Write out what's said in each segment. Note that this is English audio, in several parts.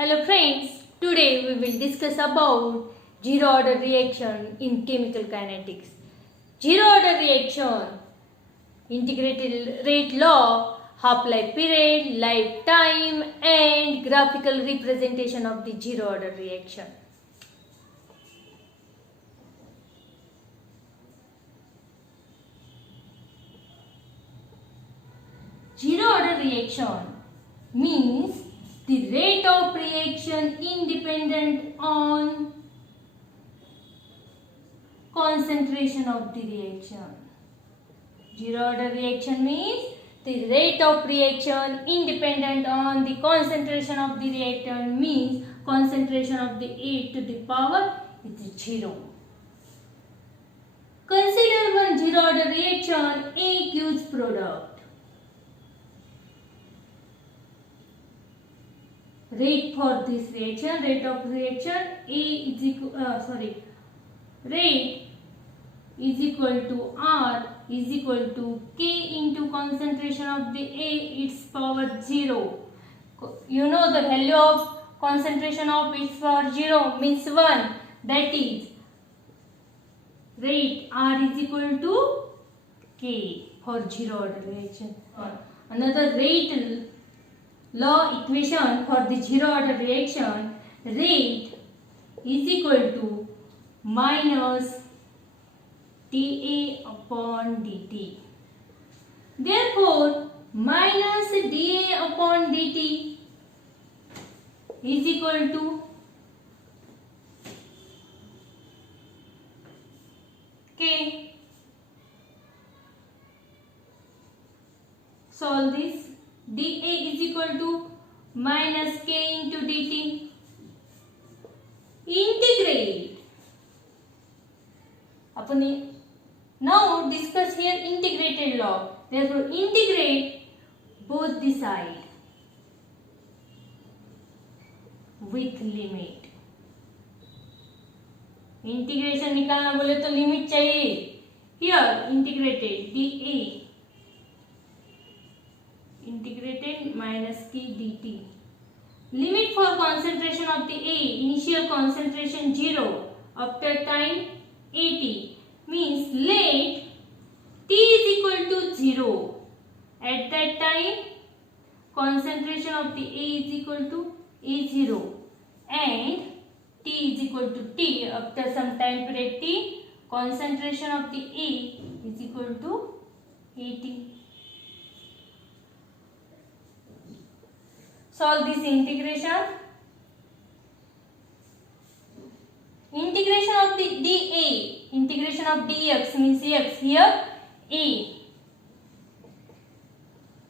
Hello friends, today we will discuss about zero order reaction in chemical kinetics. Zero order reaction, integrated rate law, half-life period, lifetime and graphical representation of the zero order reaction. Zero order reaction means the rate of reaction independent on concentration of the reaction. Zero order reaction means the rate of reaction independent on the concentration of the reactant, means concentration of the A to the power is 0. Consider one zero order reaction aqueous product. Rate for this reaction, rate of reaction rate is equal to R is equal to K into concentration of the A its power 0. You know the value of concentration of its power 0 means 1. That is rate R is equal to K for zero order reaction. Another rate law equation for the zero order reaction, rate is equal to minus dA upon dt. Therefore, minus dA upon dt is equal to K. Solve this. dA is equal to minus K into dt. Integrate. Now discuss here integrated law. Therefore, integrate both the side with limit. Integration निकालना बोले तो limit चाहिए. Here integrated dA integrated minus K dt. Limit for concentration of the A, initial concentration 0, after time 80, means let T is equal to 0. At that time, concentration of the A is equal to A0 and T is equal to T. After some time period T, concentration of the A is equal to 80. Solve this integration. Integration of the dA, integration of dx means x, here A.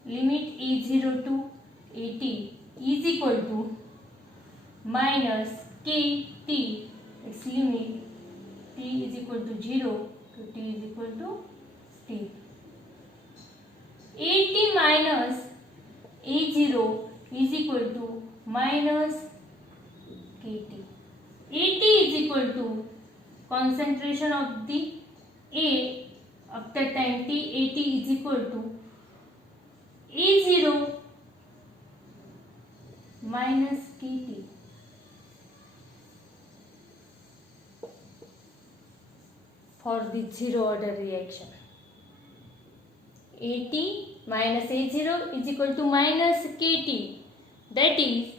Limit A0 to 80 is equal to minus kt, its limit t is equal to 0 to t is equal to t. 80 minus A0 is equal to minus kt. 80 is equal to concentration of the A after time t, 80 is equal to A0 minus kt. For the zero order reaction, 80 minus A0 is equal to minus kt. That is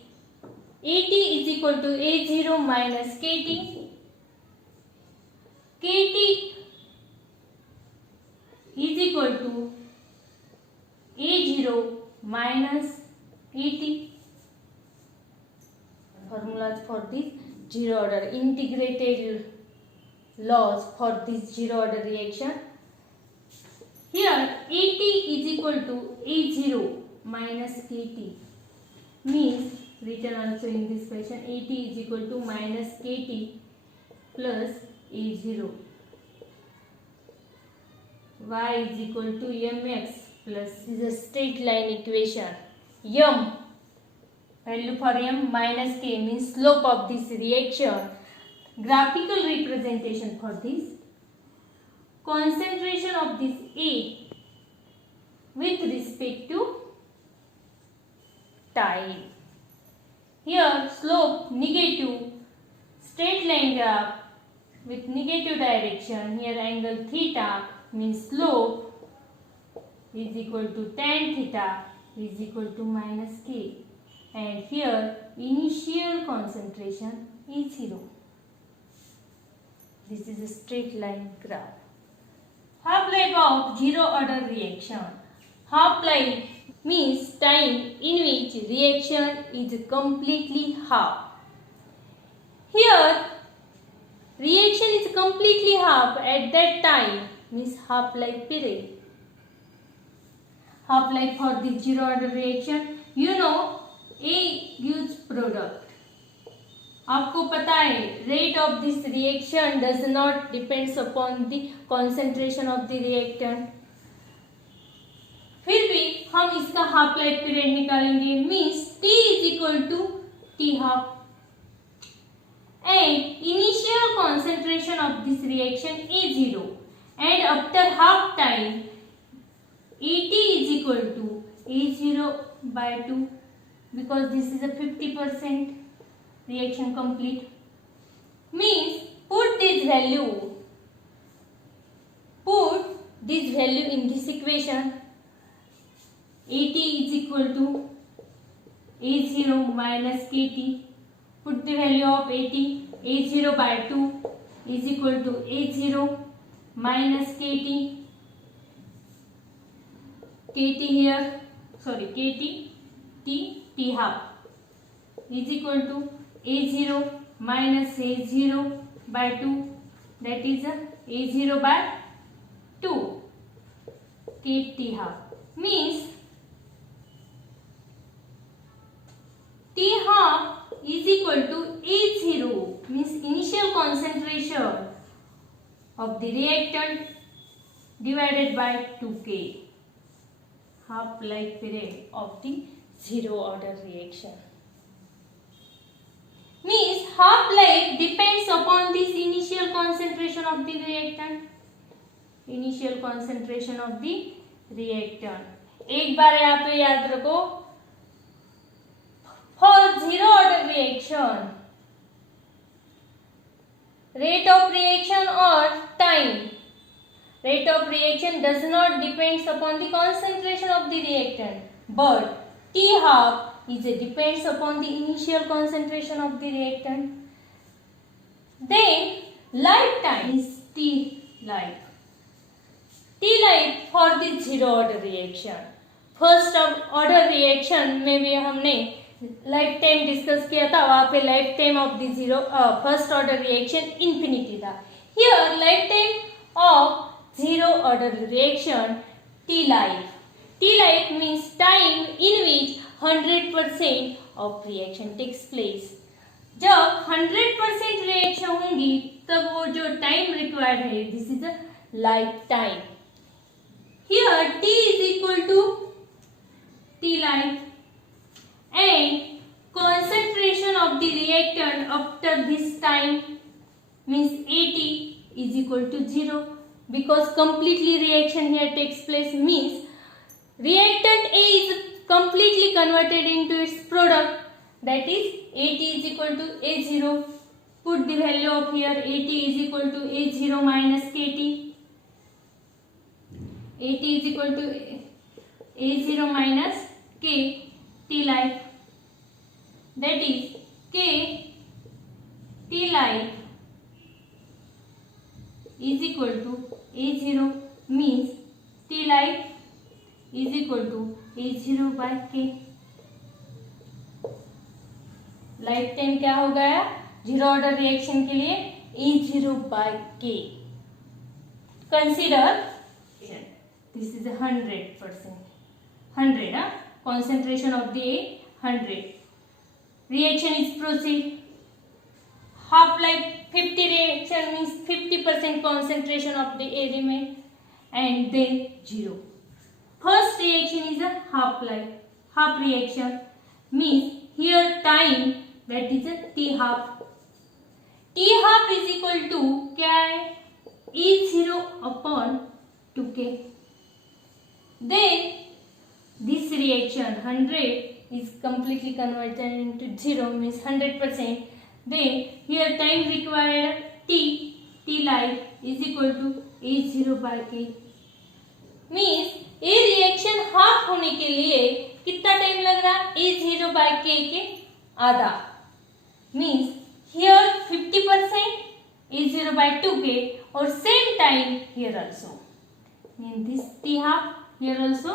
80 is equal to A0 minus kt. Kt is equal to A0 minus kt. Formulas for this zero order, integrated laws for this zero order reaction. Here 80 is equal to A0 minus kt, means written also in this question, 80 is equal to minus kt plus A0. Y is equal to mx plus, is a straight line equation. M, value for m minus k means slope of this reaction. Graphical representation for this, concentration of this A with respect to time. Here slope negative, straight line graph with negative direction. Here angle theta means slope is equal to tan theta is equal to minus k, and here initial concentration is 0. This is a straight line graph. Half-life of zero order reaction. Half-life means time in which reaction is completely half. Here reaction is completely half at that time means half-life period. Half-life for this zero order reaction, you know, A gives product. आपको पता है rate of this reaction does not depends upon the concentration of the reactant. फिर भी हम इसका half life period निकालेंगे means T is equal to T half, and initial concentration of this reaction is 0, and after half time AT is equal to A0 by 2, because this is a 50% reaction complete. Means put this value in this equation. AT is equal to A0 minus KT. Put the value of AT. A0 by 2 is equal to A0 minus KT. KT here, sorry, KT, T half is equal to A0 minus A0 by 2, that is A0 by 2, KT half. Means T half is equal to A0, means initial concentration of the reactant divided by 2K, half-life period of the zero order reaction. Means half-life depends upon this initial concentration of the reactant. Initial concentration of the reactant. एक बार यहाँ पे याद रखो, for zero order reaction, rate of reaction or time. Rate of reaction does not depends upon the concentration of the reactant, but T half is depends upon the initial concentration of the reactant. Then lifetime is T life. T life for the zero order reaction. First order reaction में भी हमने life time discuss किया था, वहाँ पे life time of the zero first order reaction infinity था. Here life time of zero order reaction T life. T life means time in which 100% of reaction takes place. जब 100% reaction होंगी तब वो जो टाइम रिक्वायर्ड है, this is a life time. Here T is equal to T life and concentration of the reactant after this time means AT is equal to 0, because completely reaction here takes place, means reactant A is completely converted into its product, that is AT is equal to A0. Put the value of here AT is equal to A0 minus KT. AT is equal to A0 minus K T life, that is K T life is equal to A0, means T life is equal to A0 by K. Life time क्या हो गया zero order reaction के लिए A0 by K. Consider this is 100%, 100 concentration of the A 100. Reaction is proceed. Half life 50 reaction means 50% concentration of the A remain, and then 0. First reaction is a half life, half reaction means here time, that is a T half. T half is equal to क्या है E0 upon 2K. Then this reaction 100 is completely converted into 0 means 100%. Then here time required t life is equal to A0 by K means ये reaction half होने के लिए कितना time लग रहा है A0 by K के आधा means here 50% A0 by 2K और same time here also means this T half here also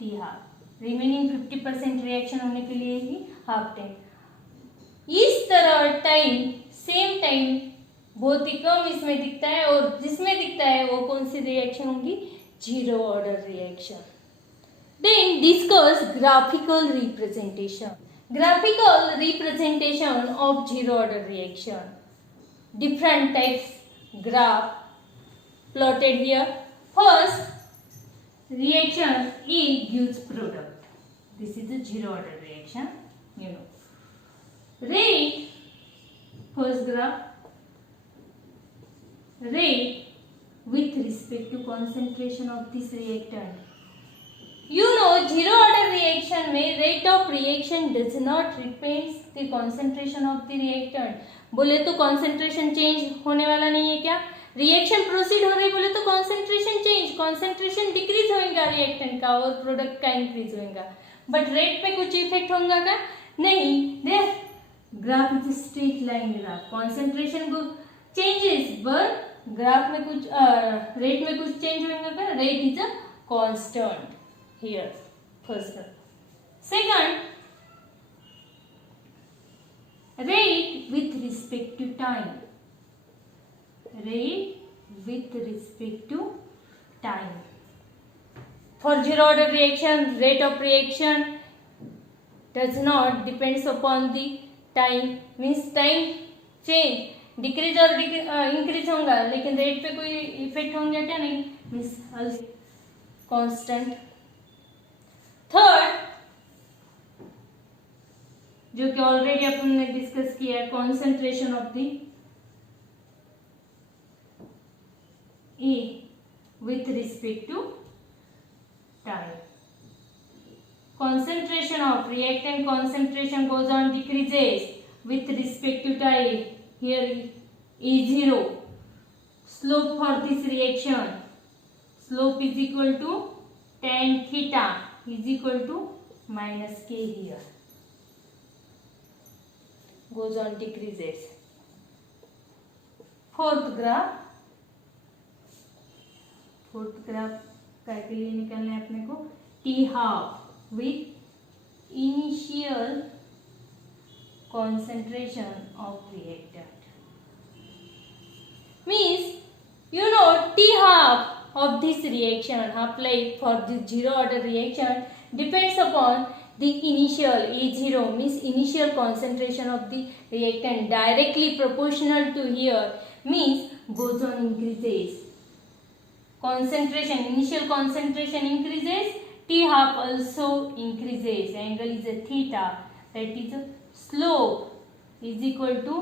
T half remaining 50% reaction होने के लिए ही हाफ टाइम। इस तरह टाइम सेम टाइम बहुत ही कम इसमें दिखता है और जिसमें दिखता है वो कौन सी रिएक्शन होगी zero order reaction. Then discuss graphical representation. Graphical representation of zero order reaction. Different types graph plotted here. First reaction A gives product. This is a zero order reaction. You know. Rate first graph. Rate with respect to concentration of this reactant. You know zero order reaction में rate of reaction does not depends the concentration of the reactant. बोले तो concentration change होने वाला नहीं है क्या? Reaction proceed हो रही बोले तो concentration change, concentration decrease होगा reactant का और product का increase होगा. But rate पे कुछ effect होगा क्या? नहीं. देख graph is a straight line graph. Concentration को changes but ग्राफ में कुछ रेट में कुछ चेंज होगा क्या rate is a constant here first second rate with respect to time rate with respect to time for zero order reaction rate of reaction does not depends upon the time means time change decrease और increase होगा लेकिन rate पे कोई effect होंगे क्या नहीं means constant. Third जो कि ऑलरेडी अपन ने डिस्कस किया है concentration of the A with respect to time concentration of reactant concentration goes on decreases with respect to time. Here A0 slope for this reaction slope is equal to tan theta is equal to minus K here goes on decreases. fourth graph क्या के लिए निकालना है अपने को T half with initial concentration of reactant means you know T half of this reaction half life for the zero order reaction depends upon the initial A0 means initial concentration of the reactant directly proportional to here means goes on increases concentration initial concentration increases T half also increases angle is a theta that is a slope is equal to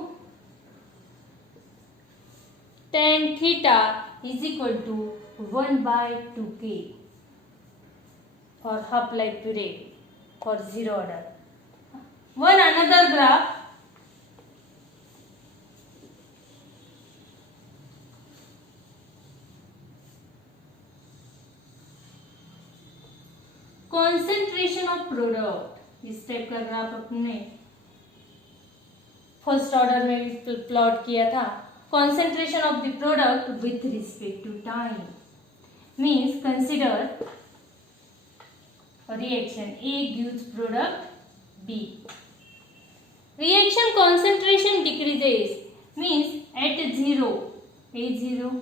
tan theta is equal to 1 by 2K for half life period for zero order. One another graph concentration of product इस type का graph अपने first order में plot किया था concentration of the product with respect to time means consider a reaction A gives product B reaction concentration decreases means at zero A0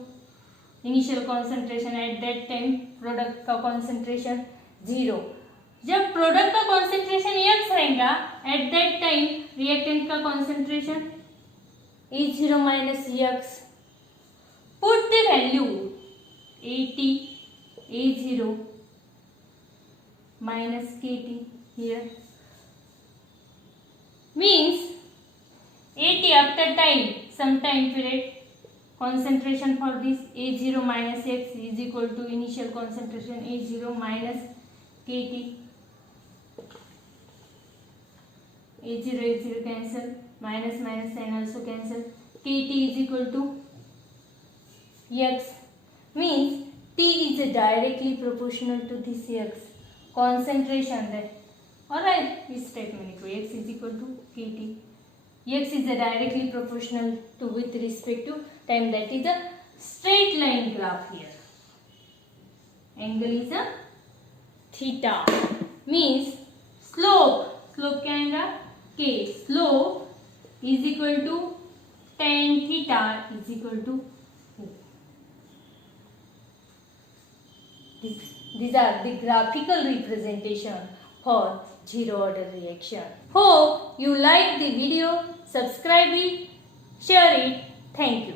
initial concentration at that time product का concentration 0 जब product का concentration x रहेगा at that time reactant का concentration A0 minus x put the value AT A0 minus KT here means AT after time some time period concentration for this A0 minus x is equal to initial concentration A0 minus KT a0 cancel, minus minus sign also cancel. Kt is equal to x, means T is directly proportional to this x. Concentration that, alright, इस type में लिखो x is equal to Kt. X is directly proportional to with respect to time, that is a straight line graph here. Angle is a theta, means slope क्या आएगा k, slope is equal to tan theta is equal to 4. These are the graphical representation for zero order reaction. Hope you like the video. Subscribe it, share it. Thank you.